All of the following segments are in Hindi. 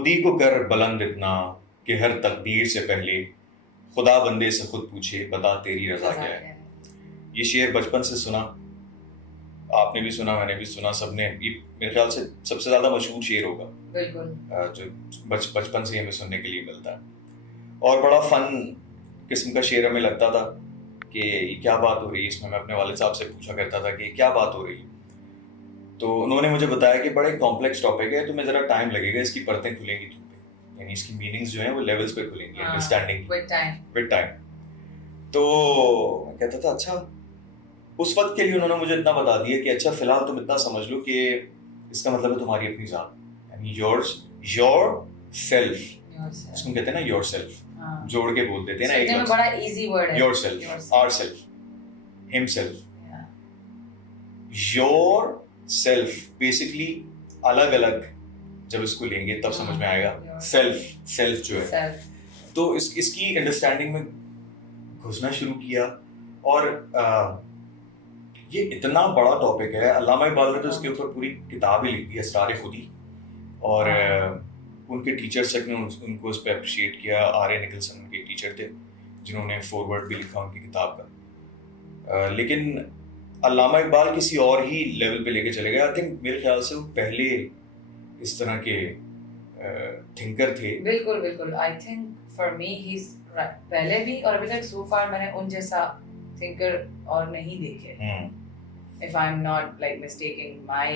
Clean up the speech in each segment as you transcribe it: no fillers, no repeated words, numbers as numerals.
खुदी को कर बुलंद इतना कि हर तकदीर से पहले खुदा बंदे से खुद पूछे बता तेरी रजा क्या है। ये शेर बचपन से सुना, आपने भी सुना, मैंने भी सुना, सबने। ये मेरे ख्याल से सबसे ज्यादा मशहूर शेर होगा बिल्कुल जो बचपन से हमें सुनने के लिए मिलता है। और बड़ा फन किस्म का शेर हमें लगता था कि ये क्या बात हो रही है। इसमें मैं अपने वालिद साहब से पूछा करता था कि क्या बात हो रही है, तो उन्होंने मुझे बताया कि बड़ा एक कॉम्प्लेक्स टॉपिक है, तुम्हें जरा टाइम लगेगा, इसकी परतें खुलेंगी तुम पे, यानी इसकी मीनिंग्स जो हैं वो लेवल्स पे खुलेंगी, अंडरस्टैंडिंग विद टाइम। तो मैं कहता था अच्छा। उस वक्त के लिए उन्होंने मुझे इतना बता दिया कि अच्छा फिलहाल तुम इतना समझ लो कि इसका मतलब है तुम्हारी अपनी जात, यानी योर सेल्फ, इसको कहते हैं ना योर सेल्फ, जोड़ के बोल देते हैं ना एक लफ्ज, बड़ा इजी वर्ड है, yourself, ourself, himself, yourself. Basically अलग अलग जब इसको लेंगे तब समझ में आएगा सेल्फ जो है। तो इसकी अंडरस्टैंडिंग में घुसना शुरू किया। और ये इतना बड़ा टॉपिक है, अल्लामा इकबाल ने तो इसके ऊपर पूरी किताब ही लिख दी, असरार खुदी। और उनके टीचर्स तक ने उनको उस पर अप्रिशिएट किया। आर ए निकलसन उनके टीचर थे जिन्होंने फॉरवर्ड भी लिखा उनकी किताब का। लेकिन अल्लामा इकबाल किसी और ही लेवल पे लेके चले गए। आई थिंक मेरे ख्याल से वो पहले इस तरह के थिंकर थे। बिल्कुल I think for me he is पहले भी और अभी तक सो फार मैंने उन जैसा थिंकर और नहीं देखे। If I'm not like mistaking my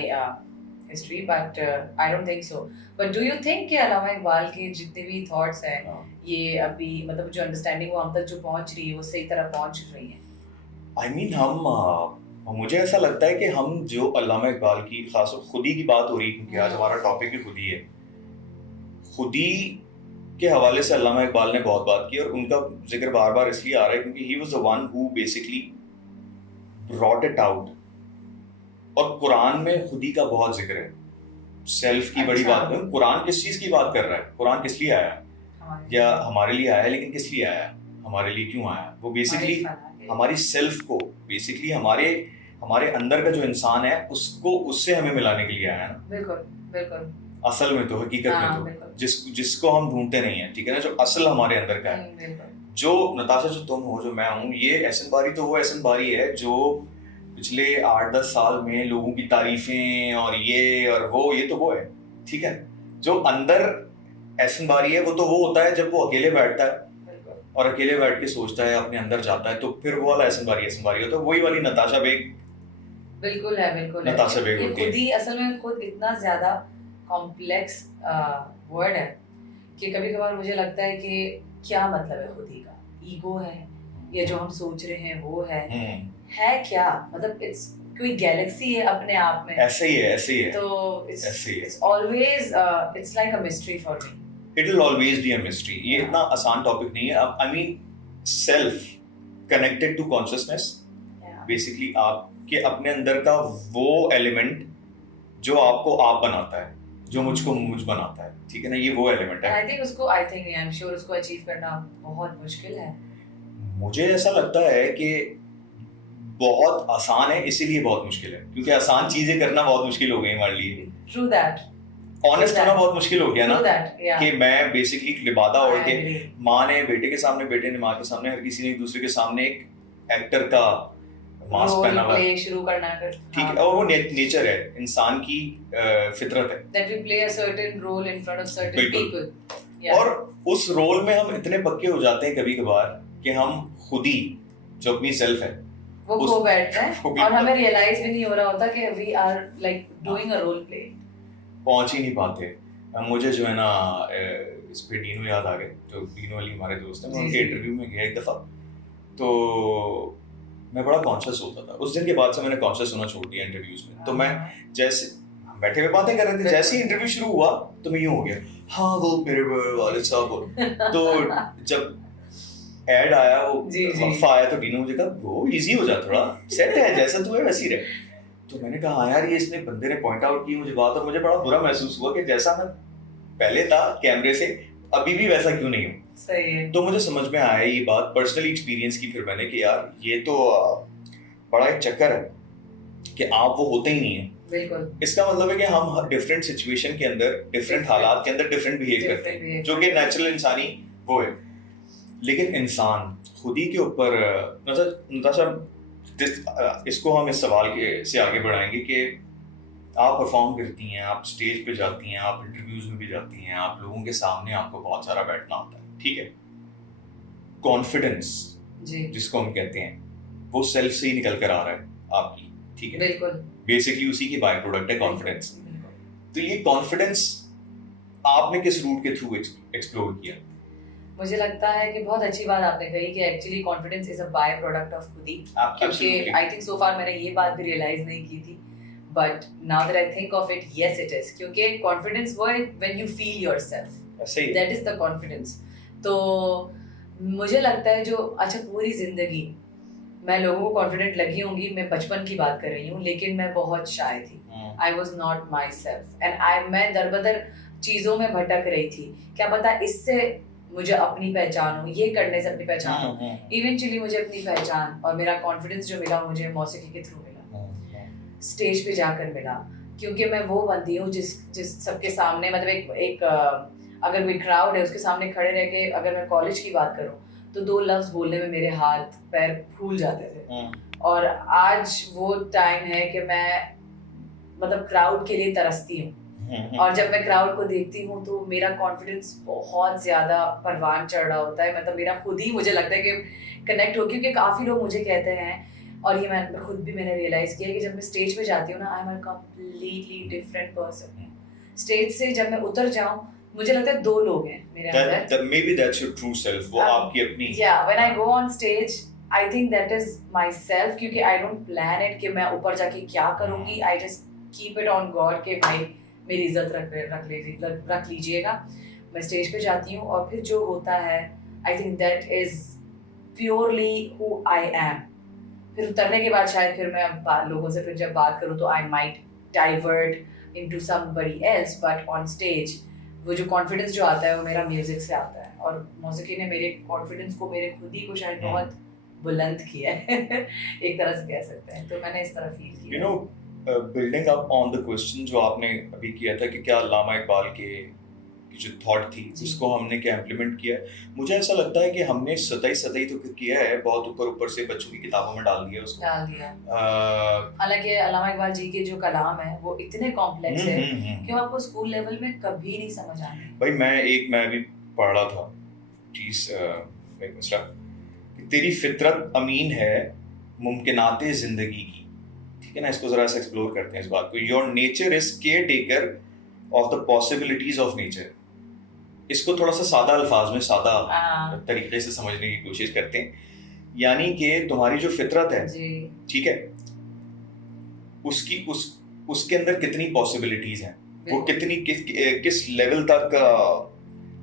history, but I don't think so. But do you think कि अल्लामा इकबाल के जितने भी thoughts हैं ये अभी मतलब जो understanding वो हम तक जो पहुंच रही है वो सही तरह पहुंच रही है? I mean मुझे ऐसा लगता है कि हम जो अल्लामा इकबाल की खास खुदी की बात हो रही है, क्योंकि आज हमारा टॉपिक ही खुदी है। खुदी के हवाले से अल्लामा इकबाल ने बहुत बात की और उनका जिक्र बार बार इसलिए आ रहा है क्योंकि he was the one who basically brought it out। और कुरान में खुदी का बहुत जिक्र है, सेल्फ की बड़ी बात है। कुरान किस चीज की बात कर रहा है, कुरान किस लिए आया, या हमारे लिए आया, लेकिन किस लिए आया, हमारे लिए क्यों आया? वो बेसिकली हमारी सेल्फ को, बेसिकली हमारे अंदर का जो इंसान है उसको उससे हमें मिलाने के लिए आया ना। बिल्कुल असल में तो हकीकत में तो जिसको हम ढूंढते नहीं है, ठीक है ना, जो असल हमारे अंदर का है। जो नताशा, जो तुम हो, जो मैं हूँ, ये एहसन बारी तो वो एहसन बारी है जो पिछले 8-10 साल में लोगों की तारीफें और ये और वो, ये तो वो है, ठीक है। जो अंदर एहसन बारी है वो तो वो होता है जब वो अकेले बैठता है और अकेले बैठ के सोचता है, अपने अंदर जाता है, तो फिर वो वाला एहसन बारी होता है। वही वाली नताशा बेग बिल्कुल है नताशा बेग होती है। खुद ही असल में खुद इतना ज्यादा कॉम्प्लेक्स वर्ड है कि कभी कभार मुझे लगता है कि क्या मतलब है खुदी का, ईगो है या जो हम सोच रहे हैं वो है क्या? मतलब इट्स कोई गैलेक्सी है अपने आप में, ऐसे ही है तो it's always it's like a mystery for me. It will always be a mystery. ये इतना आसान टॉपिक नहीं है। I mean self connected to consciousness, basically आपके अपने अंदर का वो एलिमेंट जो आपको आप बनाता है, जो मुझको मुझ बनाता है, ठीक है ना, ये वो एलिमेंट है। आई एम श्योर उसको अचीव करना बहुत मुश्किल है। मुझे ऐसा लगता है कि बहुत आसान है, इसीलिए बहुत मुश्किल है, क्योंकि आसान चीजें करना बहुत मुश्किल हो गई हमारे लिए। True that. ऑनेस्ट होना बहुत मुश्किल हो गया ना, कि मैं बेसिकली लिबादा ओढ़ के, माँ ने बेटे के सामने, बेटे ने माँ के सामने, हर किसी ने एक दूसरे के सामने एक एक्टर का मास्क पहना हुआ है, शुरू करना, ठीक है। और वो नेचर है, इंसान की फितरत है, that we play a certain role in front of certain people। और उस रोल में हम इतने पक्के हो जाते हैं कभी कभार कि हम खुदी जो अपनी सेल्फ है वो खो बैठते हैं और हमें रियलाइज भी नहीं हो रहा होता कि we are like doing a role play। पहुंच ही नहीं पाते। मुझे जो है ना इस पे डीनो याद आ गए, जो डीनो अली हमारे दोस्त हैं, मैं उनके इंटरव्यू में गया एक दफा, तो मैं बड़ा कॉन्शियस होता था। उस दिन के बाद से मैंने कॉन्शियस होना छोड़ दिया इंटरव्यूज में। तो मैं जैसे बैठे हुए बातें कर रहे थे, जैसे ही इंटरव्यू शुरू हुआ तो मैं यूं हो गया, हाँ वो मेरे वालिद साहब। तो जब ऐड आया, वो हफ्ता आया, तो डीनो मुझे कहा वो इजी हो जा, थोड़ा सेट है, जैसा तू है वैसी रहे। तो मैंने कहा हाँ यार, ये इसने बंदे ने पॉइंट आउट की मुझे बात, और मुझे बड़ा बुरा महसूस हुआ कि जैसा मैं पहले था कैमरे से अभी भी वैसा क्यों नहीं हूँ। सही है। तो मुझे समझ में आया ये बात, पर्सनली एक्सपीरियंस की फिर मैंने कि यार ये तो बड़ा एक चक्कर है कि आप वो होते ही नहीं है। बिल्कुल। इसका मतलब है कि हम डिफरेंट सिचुएशन के अंदर, डिफरेंट हालात के अंदर डिफरेंट बिहेव करते हैं, जो कि नेचुरल इंसानी वो है। लेकिन इंसान खुद ही के ऊपर इसको हम इस सवाल से आगे बढ़ाएंगे कि आप परफॉर्म करती हैं, आप स्टेज पे जाती हैं, आप इंटरव्यूज में भी जाती हैं, आप लोगों के सामने आपको बहुत सारा बैठना होता है, ठीक है। कॉन्फिडेंस जिसको हम कहते हैं वो सेल्फ से ही निकल कर आ रहा है आपकी, ठीक है। बिल्कुल। बेसिकली उसी की बाय प्रोडक्ट है कॉन्फिडेंस। तो ये कॉन्फिडेंस आपने किस रूट के थ्रू एक्सप्लोर किया? मुझे लगता है कि बहुत अच्छी बात आपने कही कि actually confidence is a by product of खुद ही, क्योंकि आई थिंक सो फार मैंने ये बात भी रियलाइज नहीं की थी, but now that I think of it, yes it is, क्योंकि कॉन्फिडेंस वो है when you feel yourself, that is the confidence. तो मुझे लगता है जो अच्छा पूरी जिंदगी मैं लोगों को कॉन्फिडेंट लगी होंगी, मैं बचपन की बात कर रही हूँ, लेकिन मैं बहुत शाय थी, I was not my self and मैं दरबदर चीज़ों में भटक रही थी, क्या पता इससे मुझे अपनी पहचान हो, ये करने से अपनी पहचान हो। इवेंचुअली मुझे अपनी पहचान और मेरा कॉन्फिडेंस जो मिला मुझे मौसीकी के थ्रू मिला, स्टेज पे जाकर मिला, क्योंकि मैं वो बंदी हूँ जिस सबके सामने मतलब एक अगर कोई क्राउड है उसके सामने खड़े रह के, अगर मैं कॉलेज की बात करूँ तो 2 लफ्ज बोलने में मेरे हाथ पैर फूल जाते थे। और आज वो टाइम है कि मैं मतलब क्राउड के लिए तरसती हूँ, और जब मैं क्राउड को देखती हूँ तो मेरा कॉन्फिडेंस बहुत ज्यादा परवान चढ़ रहा होता है, मतलब मेरा खुद ही मुझे लगता है कि कनेक्ट हो, क्योंकि काफी लोग मुझे कहते हैं, और ये मैं खुद भी मैंने रियलाइज किया कि जब मैं स्टेज पे जाती हूँ ना, I am a completely different person. Stage से जब मैं उतर जाऊँ, मुझे लगता है 2 लोग हैं मेरे अंदर। Maybe that's your true self, वो आपकी अपनी। Yeah, when I go on stage, I think that is myself, क्योंकि I don't plan it कि मैं ऊपर जाके क्या करूँगी, I just keep it on God कि भाई मेरी इज्जत रख लीजिएगा। मैं स्टेज पे जाती हूँ और फिर जो होता है, I think that is purely who I am। फिर उतरने के बाद शायद फिर मैं लोगों से फिर जब बात करूँ तो I might divert into somebody else, but on stage वो जो कॉन्फिडेंस जो आता है वो मेरा म्यूजिक से आता है, और मौसीकी ने मेरे कॉन्फिडेंस को, मेरे खुद ही को शायद बहुत बुलंद किया है एक तरह से कह सकते हैं। तो मैंने इस तरह फील किया। You know, building up on the question जो आपने अभी किया था कि क्या अल्लामा इकबाल की जो थॉट थी उसको हमने क्या इम्प्लीमेंट किया, मुझे ऐसा लगता है कि हमने सतही तो किया है, बहुत ऊपर से बच्चों की किताबों में डाल दिया उसको, डाल दिया। हालांकि अल्लामा इकबाल जी के जो कलाम है वो इतने कॉम्प्लेक्स है कि वो आपको स्कूल लेवल में कभी नहीं समझ आने। भाई मैं भी पढ़ रहा था चीज कि तेरी फितरत अमीन है मुमकिनाते जिंदगी की, ठीक है ना। इसको जरा सा एक्सप्लोर करते हैं इस बात को। Your nature is care taker of the possibilities of nature. इसको थोड़ा सा सादा अल्फाज में, सादा तरीके से समझने की कोशिश करते हैं, यानी कि तुम्हारी जो फितरत है, ठीक है, उसके अंदर कितनी पॉसिबिलिटीज हैं, वो कितनी किस लेवल तक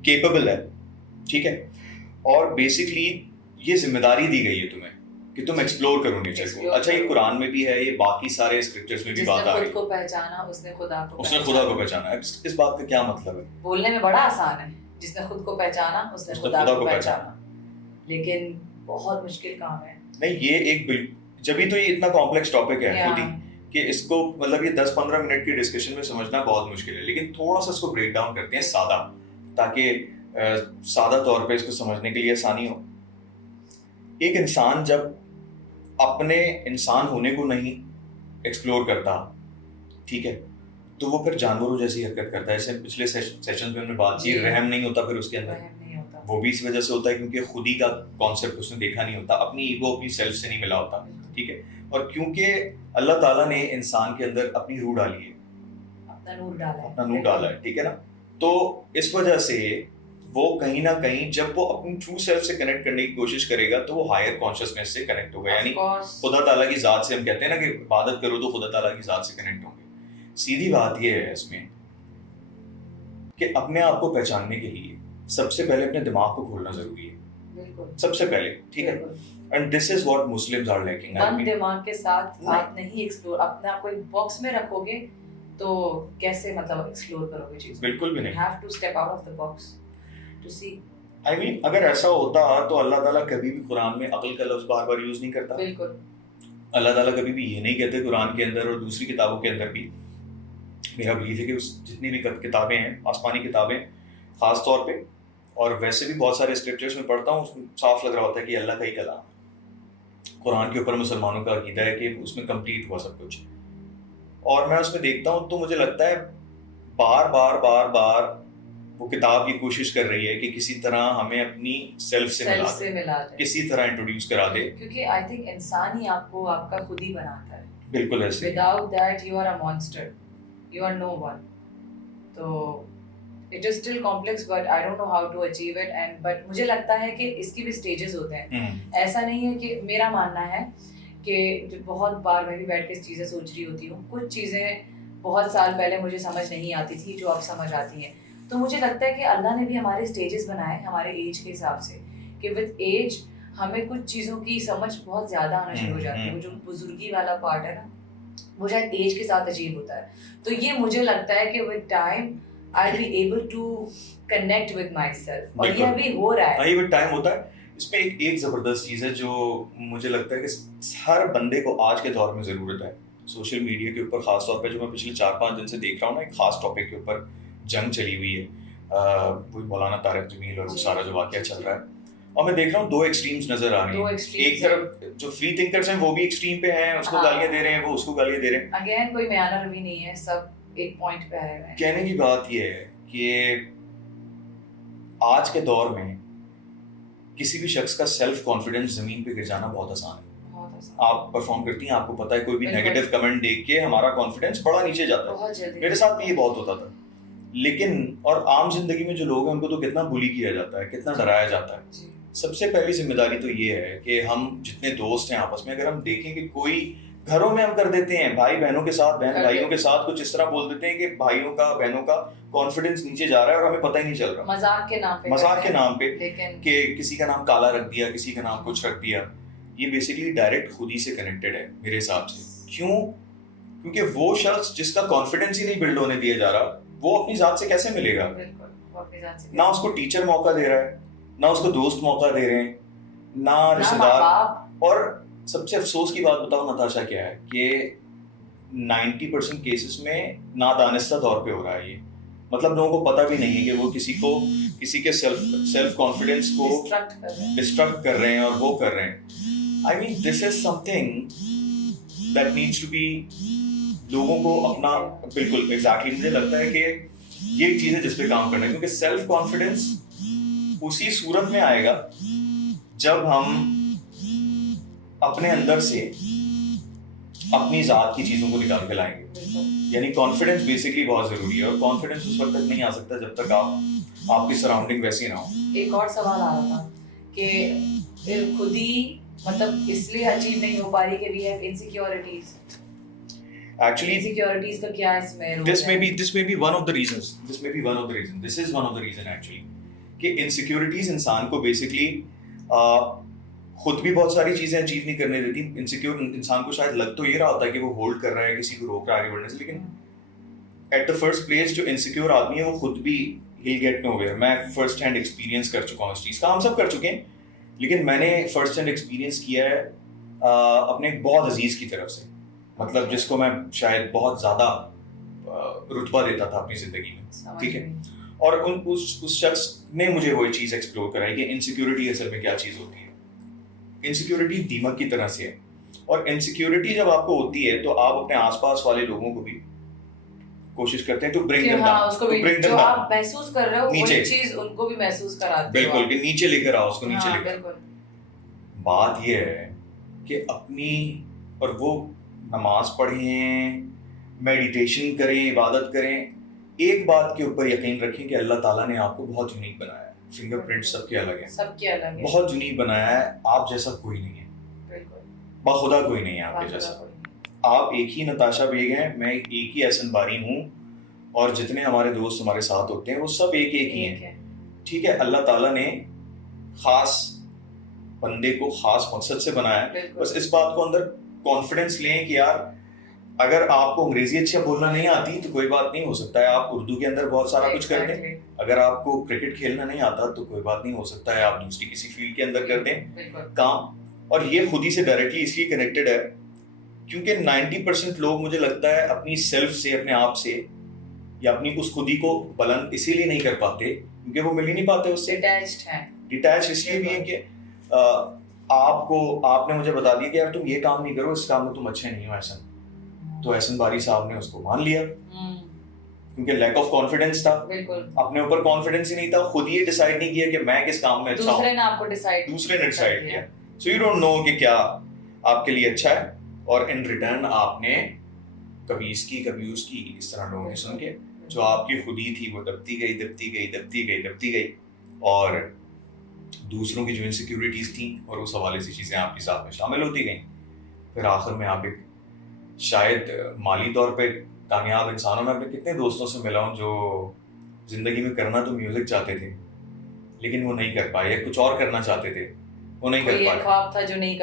केपेबल है, ठीक है। और बेसिकली ये जिम्मेदारी दी गई है तुम्हें कि तुम एक्सप्लोर करो नेचर को। अच्छा, ये कुरान में भी है, ये बाकी सारे स्क्रिप्चर्स में भी बात आ रही है। जिसने खुद को पहचाना उसने खुदा को पहचाना। इस बात का क्या मतलब है? बोलने में बड़ा आसान है, जिसने खुद को पहचाना उसने खुदा को पहचाना, लेकिन बहुत मुश्किल काम है। नहीं, ये एक जब तो ये इतना कॉम्प्लेक्स टॉपिक है खुद ही कि इसको मतलब ये 10-15 मिनट की डिस्कशन में समझना बहुत मुश्किल है, लेकिन थोड़ा सा इसको ब्रेक डाउन करते हैं सादा, ताकि सादा तौर पे इसको समझने के लिए आसानी हो। एक इंसान जब अपने इंसान होने को नहीं एक्सप्लोर करता, ठीक है, तो वो फिर जानवरों जैसी हरकत करता है। जैसे पिछले सेशन में हमने बात की, रहम नहीं होता फिर उसके अंदर, वो भी इस वजह से होता है क्योंकि खुद ही का कॉन्सेप्ट उसने देखा नहीं होता, अपनी ईगो अपनी सेल्फ से नहीं मिला होता, ठीक है। और क्योंकि अल्लाह ताला ने इंसान के अंदर अपनी रूह डाली है, अपना नूर डाला है, ठीक है ना। तो इस वजह से वो कहीं ना कहीं जब वो अपनी ट्रू सेल्फ से कनेक्ट करने की कोशिश करेगा तो वो हायर कॉन्शियसनेस से कनेक्ट होगा, यानी खुदा ताला की जात से। हम कहते हैं ना कि इबादत करो तो खुदा ताला की जात से कनेक्ट होंगे। सीधी बात ये है इसमें कि अपने आप को पहचानने के लिए सबसे पहले अपने दिमाग को खोलना जरूरी है, सबसे पहले, ठीक है। And this is what Muslims are lacking. बंद दिमाग के साथ आप नहीं एक्सप्लोर, अपने आप को एक बॉक्स में रखोगे तो कैसे मतलब एक्सप्लोर करोगे चीज़? बिल्कुल भी नहीं। Have to step out of the box to see. I mean अगर ऐसा होता तो अल्लाह ताला कभी भी कुरान में अक्ल का लफ्ज बार-बार यूज नहीं करता। बिल्कुल। अल्लाह ताला कभी भी ये नहीं कहते कुरान के अंदर और दूसरी किताबों के अंदर भी, मेरा बिलीफ है कि उस जितनी भी किताबें हैं, आसमानी किताबें ख़ास तौर पे, और वैसे भी बहुत सारे स्क्रिप्चर्स में पढ़ता हूँ, उसमें साफ लग रहा होता है कि अल्लाह का ही कलाम है। कुरान के ऊपर मुसलमानों का अकीदा है कि उसमें कंप्लीट हुआ सब कुछ, और मैं उसमें देखता हूँ तो मुझे लगता है बार बार बार बार वो किताब ये कोशिश कर रही है कि किसी तरह हमें अपनी सेल्फ से मिला दे, किसी तरह इंट्रोड्यूस करा दे, क्योंकि आई थिंक इंसान ही आपको आपका खुद ही बनाता है। बिल्कुल ऐसे। Without that you are a monster, you are no one. तो it is still complex but I don't know how to achieve it and but मुझे लगता है कि इसकी भी स्टेजेस होते हैं। ऐसा नहीं है कि, मेरा मानना है कि बहुत बार मैं भी बैठ के चीज़ें सोच रही होती हूँ, कुछ चीज़ें बहुत साल पहले मुझे समझ नहीं आती थी जो अब समझ आती हैं। तो मुझे लगता है कि अल्लाह ने भी हमारे स्टेजेस बनाए हमारे एज के हिसाब से, कि विद एज हमें कुछ चीज़ों की समझ बहुत ज़्यादा आना शुरू हो जाती है। वो जो बुजुर्गी वाला पार्ट है ना, वो शायद एज के साथ अचीव होता है। तो ये मुझे लगता है कि with time I will be able to connect with myself, और ये अभी हो रहा है। ये विद टाइम होता है। इसमें एक ज़बरदस्त चीज़ है जो मुझे लगता है कि हर बंदे को आज के दौर में ज़रूरत है। सोशल मीडिया के ऊपर ख़ास तौर पे जो मैं पिछले 4-5 दिन से देख रहा हूँ ना, एक ख़ास टॉपिक के ऊपर जंग चली हुई है, वही मौलाना तारिक जमील और वो सारा जो वाक़या चल रहा है, और मैं देख रहा हूँ दो एक्सट्रीम्स नज़र आ रही हैं। एक तरफ जो फ्री थिंकर्स हैं वो भी एक्सट्रीम पे हैं, उसको गालियाँ दे रहे हैं, वो उसको गालियाँ दे रहे हैं। अगेन कोई म्यानर भी नहीं है, सब एक पॉइंट पे आए हुए हैं। कहने की बात ये है कि आज के दौर में किसी भी शख्स का सेल्फ कॉन्फिडेंस ज़मीन पे गिर जाना बहुत आसान है। आप परफॉर्म करती हैं, आपको पता है कोई भी नेगेटिव कमेंट देख के हमारा कॉन्फिडेंस बड़ा नीचे जाता है। मेरे साथ भी ये बहुत होता था। लेकिन और आम जिंदगी में जो लोग हैं उनको तो कितना बुली किया जाता है, कितना डराया जाता है। सबसे पहली जिम्मेदारी तो ये है कि हम जितने दोस्त हैं आपस में, अगर हम देखें कि कोई घरों में हम कर देते हैं, भाई बहनों के साथ, बहन भाइयों के साथ कुछ इस तरह बोल देते हैं कि भाइयों का बहनों का कॉन्फिडेंस नीचे जा रहा है और हमें पता ही नहीं चल रहा, मजाक के नाम पे कि किसी का नाम काला रख दिया, किसी का नाम कुछ रख दिया। ये बेसिकली डायरेक्ट खुद ही से कनेक्टेड है मेरे हिसाब से। क्यों? क्योंकि वो शख्स जिसका कॉन्फिडेंस ही नहीं बिल्ड होने दिया जा रहा, वो अपनी जात से कैसे मिलेगा? ना उसको टीचर मौका दे रहा है, ना उसको दोस्त मौका दे रहे हैं, ना रिश्तेदार। और सबसे अफसोस की बात बताओ नताशा क्या है कि 90% केसेस में नादानिस्ता तौर पे हो रहा है ये। मतलब लोगों को पता भी नहीं है कि वो किसी के सेल्फ कॉन्फिडेंस को डिस्ट्रक्ट कर रहे हैं और वो कर रहे हैं। I mean this is something that needs to be, लोगों को अपना बिल्कुल एग्जैक्टली मुझे लगता है कि ये चीज़ है जिस पे काम करना है, क्योंकि सेल्फ कॉन्फिडेंस उसी सूरत में आएगा जब हम अपने अंदर से अपनी जात की चीज़ों को निकाल के लाएंगे। यानी कॉन्फिडेंस बेसिकली बहुत ज़रूरी है, और कॉन्फिडेंस उस वक्त तक नहीं आ सकता जब तक आपकी सराउंडिंग वैसी ना हो। एक और सवाल आ रहा था कि खुद ही मतलब इसलिए अचीव नहीं हो पा रही कि we have insecurities. Actually, insecurities का क्या इसमें this may be one of the reasons. This is one of the reason actually कि insecurities इंसान को basically खुद भी बहुत सारी चीजें अचीव नहीं करने देती। इनसिक्योर इंसान को शायद लग तो ये रहा होता है कि वो होल्ड कर रहा है, किसी को रोक रहा है आगे बढ़ने से, लेकिन एट द फर्स्ट प्लेस जो इनसिक्योर आदमी है वो खुद भी he'll get nowhere। मैं फर्स्ट हैंड एक्सपीरियंस कर चुका हूँ इस चीज़ का, हम सब कर चुके हैं, लेकिन मैंने फर्स्ट हैंड एक्सपीरियंस किया है अपने एक बहुत अजीज की तरफ से, मतलब जिसको मैं शायद बहुत ज़्यादा रुतबा देता था अपनी ज़िंदगी में, ठीक है। और उस शख्स ने मुझे वही चीज़ एक्सप्लोर कराई कि इनसिक्योरिटी असल में क्या चीज़ होती है। इनसिक्योरिटी दीमक की तरह से है, और इनसिक्योरिटी जब आपको होती है तो आप अपने आसपास वाले लोगों को भी कोशिश करते हैं तो ब्रिंग देम डाउन, जो आप महसूस कर रहे हो वही चीज़ उनको भी महसूस कराते हो। बिल्कुल, कि नीचे लेकर आओ उसको, नीचे लेकर। बात ये है कि अपनी और वो नमाज पढ़ें, मेडिटेशन करें, इबादत करें, एक बात के ऊपर यकीन रखें कि अल्लाह ताला ने आपको बहुत यूनिक बनाया है। फिंगरप्रिंट सबके अलग है, बहुत यूनिक बनाया है। आप जैसा कोई नहीं है, बाखुदा कोई नहीं है आपके जैसा। आप एक ही नताशा बेग हैं, मैं एक ही एहसन बारी हूँ, और जितने हमारे दोस्त हमारे साथ होते हैं वो सब एक ही हैं, ठीक है। अल्लाह ताला ने खास बंदे को खास मकसद से बनाया है। बस इस बात को अंदर कॉन्फिडेंस लें कि यार अगर आपको अंग्रेजी अच्छा बोलना नहीं आती तो कोई बात नहीं, हो सकता है आप उर्दू के अंदर बहुत सारा कुछ कर दें। अगर आपको क्रिकेट खेलना नहीं आता तो कोई बात नहीं, हो सकता है आप दूसरी किसी फील्ड के अंदर कर दें काम। और ये खुद ही से डायरेक्टली इसलिए कनेक्टेड है क्योंकि 90% लोग मुझे लगता है अपनी सेल्फ से, अपने आप से या अपनी उस खुदी को बुलंद इसीलिए नहीं कर पाते क्योंकि वो मिल ही नहीं पाते उससे। डिटैच इसलिए भी है कि आपने मुझे बता दिया कि यार तुम ये काम नहीं करो, इस काम में तुम अच्छे नहीं हो एहसन, तो एहसन बारी साहब ने उसको मान लिया क्योंकि लैक ऑफ कॉन्फिडेंस था, बिल्कुल अपने ऊपर कॉन्फिडेंस ही नहीं था, खुद ये डिसाइड नहीं किया कि मैं किस काम में अच्छा हूं, दूसरे ने डिसाइड किया। सो यू डोंट नो कि क्या आपके लिए अच्छा है, और इन रिटर्न आपने कभी इसकी कभी उसकी इस तरह लोगों की सुन के जो आपकी खुदी थी वो दबती गई दबती गई दबती गई दबती गई, और दूसरों की जो इनसिक्योरिटीज थी और उस हवाले से चीज़ें आपके साथ में शामिल होती गई। फिर आखिर में आप एक शायद माली तौर पे कामयाब इंसानों में अपने कितने दोस्तों से मिला हूँ जो जिंदगी में करना तो म्यूजिक चाहते थे लेकिन वो नहीं कर पाए, या कुछ और करना चाहते थे वो नहीं कर पाए, ख्वाब था जो नहीं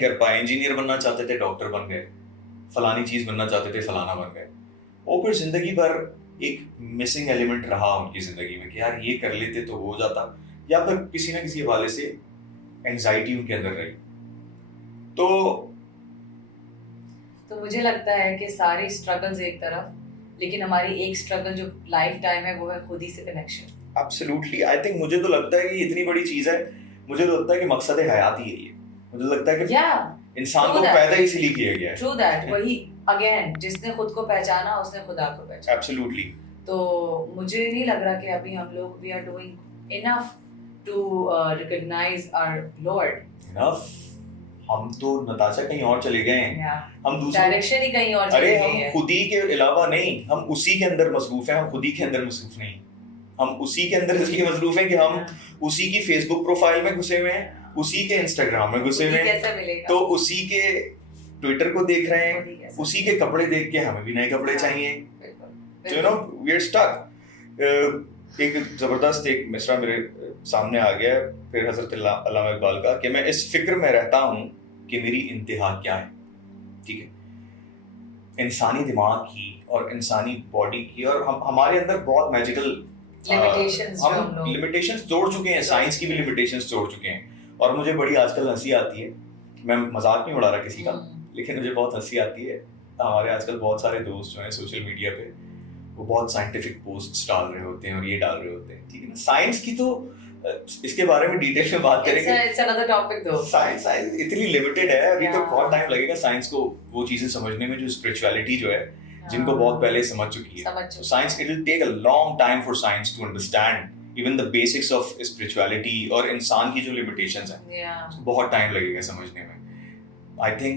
कर पाए, इंजीनियर बनना चाहते थे डॉक्टर बन गए, फलानी चीज बनना चाहते थे फलाना बन गए। और फिर जिंदगी भर एक मिसिंग एलिमेंट रहा उनकी जिंदगी में कि यार ये कर लेते तो हो जाता, या फिर किसी ना किसी हवाले से एंजाइटी उनके अंदर रही। तो मुझे लगता है कि सारी स्ट्रगल्स एक तरफ, लेकिन हमारी एक स्ट्रगल जो लाइफ टाइम है वो है खुद ही से कनेक्शन। एब्सोल्युटली, आई थिंक मुझे तो लगता है कि इतनी बड़ी चीज है, मुझे तो लगता है कि मकसद हयात ही है ये, मुझे लगता है कि इंसान को पैदा इसीलिए किया गया है। ट्रू दैट, वही अगेन जिसने खुद को पहचाना उसने खुदा को पहचाना। एब्सोल्युटली। तो मुझे नहीं लग रहा कि अभी हम लोग we are doing enough to recognize our lord. Enough? हम तो नताशा कहीं और चले गए हैं, हम दूसरे डायरेक्शन ही कहीं और चले गए हैं। हम खुदी के अलावा नहीं, हम उसी के अंदर मसरूफ हैं, हम खुदी के अंदर मसरूफ नहीं। हम उसी के अंदर इसलिए मसरूफ हैं कि हम उसी की फेसबुक प्रोफाइल में घुसे हुए हैं, उसी के इंस्टाग्राम में घुसे हुए हैं, तो उसी के ट्विटर को देख रहे हैं, उसी के कपड़े देख के हमें भी नए कपड़े चाहिए, तो you know we are stuck. एक जबरदस्त एक मिसरा मेरे सामने आ गया फिर हजरत अल्लामा इकबाल का कि मैं इस फिक्र में रहता हूँ कि मेरी इंतहा क्या है। ठीक है, इंसानी दिमाग की और इंसानी बॉडी की, और हमारे अंदर बहुत मैजिकल लिमिटेशंस जोड़ चुके हैं, साइंस की भी लिमिटेशंस जोड़ चुके हैं। और मुझे बड़ी आजकल हंसी आती है, मैं मजाक नहीं उड़ा रहा किसी का, लेकिन मुझे बहुत हंसी आती है। हमारे आजकल बहुत सारे दोस्त जो हैं सोशल मीडिया पे वो बहुत साइंटिफिक पोस्ट्स डाल रहे होते हैं और ये डाल रहे होते हैं, ठीक है ना। साइंस की तो इसके बारे में डिटेल में बात करेंगे, it's another topic though। Science इतनी लिमिटेड है, अभी तो बहुत टाइम लगेगा साइंस को वो चीजें समझने में जो स्पिरिचुअलिटी जो है जिनको बहुत पहले समझ चुकी है। So science, it will take a long time for science to understand even the basics of spirituality और इंसान की जो limitations हैं, बहुत टाइम लगेगा समझने में। I think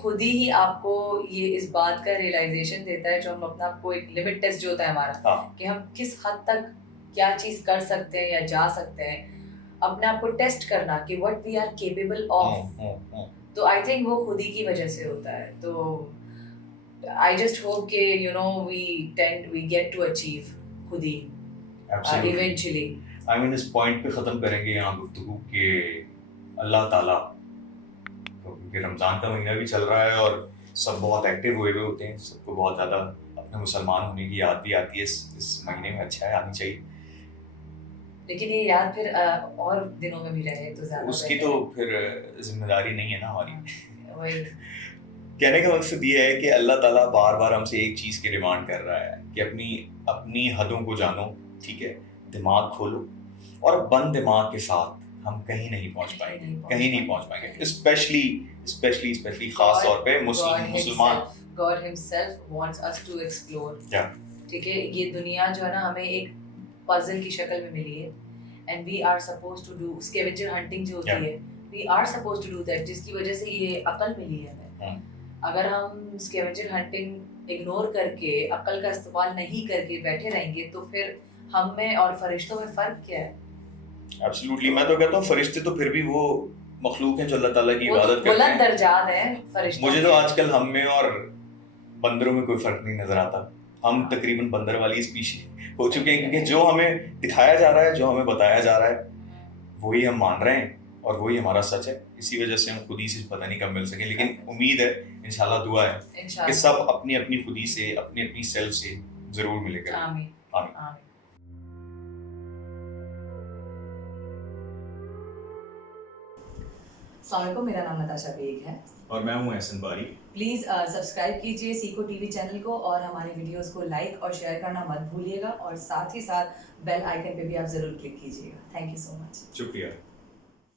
खुद ही आपको ये इस बात का रियलाइजेशन देता है जो हम अपना आपको एक लिमिट टेस्ट जो होता है हमारा, कि हम किस हद तक क्या चीज कर सकते हैं या जा सकते हैं, अपने आप को टेस्ट करना कि what we are capable of. तो आई थिंक वो खुद ही की वजह से होता है। तो आई जस्ट होप कि you know we get to achieve खुद ही इवेंचुअली। आई मीन इस पॉइंट पे खत्म करेंगे यहाँ गुफ्तगू के अल्लाह ताला, क्योंकि रमजान का महीना भी चल रहा है और सब बहुत एक्टिव हुए हुए होते हैं, सबको बहुत ज़्यादा अपने मुसलमान होने की याद भी आती है इस महीने में, अच्छा है आनी चाहिए, लेकिन ये याद फिर और दिनों में भी रहे तो ज़्यादा उसकी तो फिर जिम्मेदारी नहीं है ना हमारी। वही कहने का मकसद ये है कि अल्लाह ताला बार बार हमसे एक चीज़ की डिमांड कर रहा है कि अपनी हदों को जानो, ठीक है, दिमाग खोलो, और बंद दिमाग के साथ हम कहीं नहीं पहुंच पाएंगे, स्पेशली खास तौर पे मुसलमान। God himself wants us to explore। ठीक है, ये दुनिया जो है ना हमें एक पजल की शक्ल में मिली है, and we are supposed to do scavenger hunting जो होती है, we are supposed to do that, जिसकी वजह से ये अकल मिली है हमें। अगर हम स्कैवेंजर हंटिंग इग्नोर करके अकल का इस्तेमाल नहीं करके बैठे रहेंगे तो फिर हम में और फरिश्तों में फर्क क्या है? एब्सोल्युटली, मैं तो कहता हूँ फरिश्ते तो फिर भी वो मखलूक हैं जो अल्लाह ताला की इबादत करते हैं, बुलंद दर्जात हैं फरिश्ते। मुझे तो आजकल हम में और बंदरों में कोई फर्क नहीं नजर आता, हम तकरीबन बंदर वाली स्पीशीज हो चुके हैं, क्योंकि जो हमें दिखाया जा रहा है, जो हमें बताया जा रहा है वही हम मान रहे हैं और वही हमारा सच है। इसी वजह से हम खुद ही से पता नहीं कब मिल सके, लेकिन उम्मीद है, इंशाल्लाह दुआ है कि सब अपनी अपनी खुदी से, अपनी अपनी सेल्फ से जरूर मिलेगा। आमीन आमीन। अस्सलाम वालेकुम, मेरा नाम नताशा बेग है और मैं हूँ एहसन बारी। प्लीज़ सब्सक्राइब कीजिए सीको टीवी चैनल को और हमारे वीडियोस को लाइक और शेयर करना मत भूलिएगा और साथ ही साथ बेल आइकन पे भी आप ज़रूर क्लिक कीजिएगा। Thank you so much. शुक्रिया।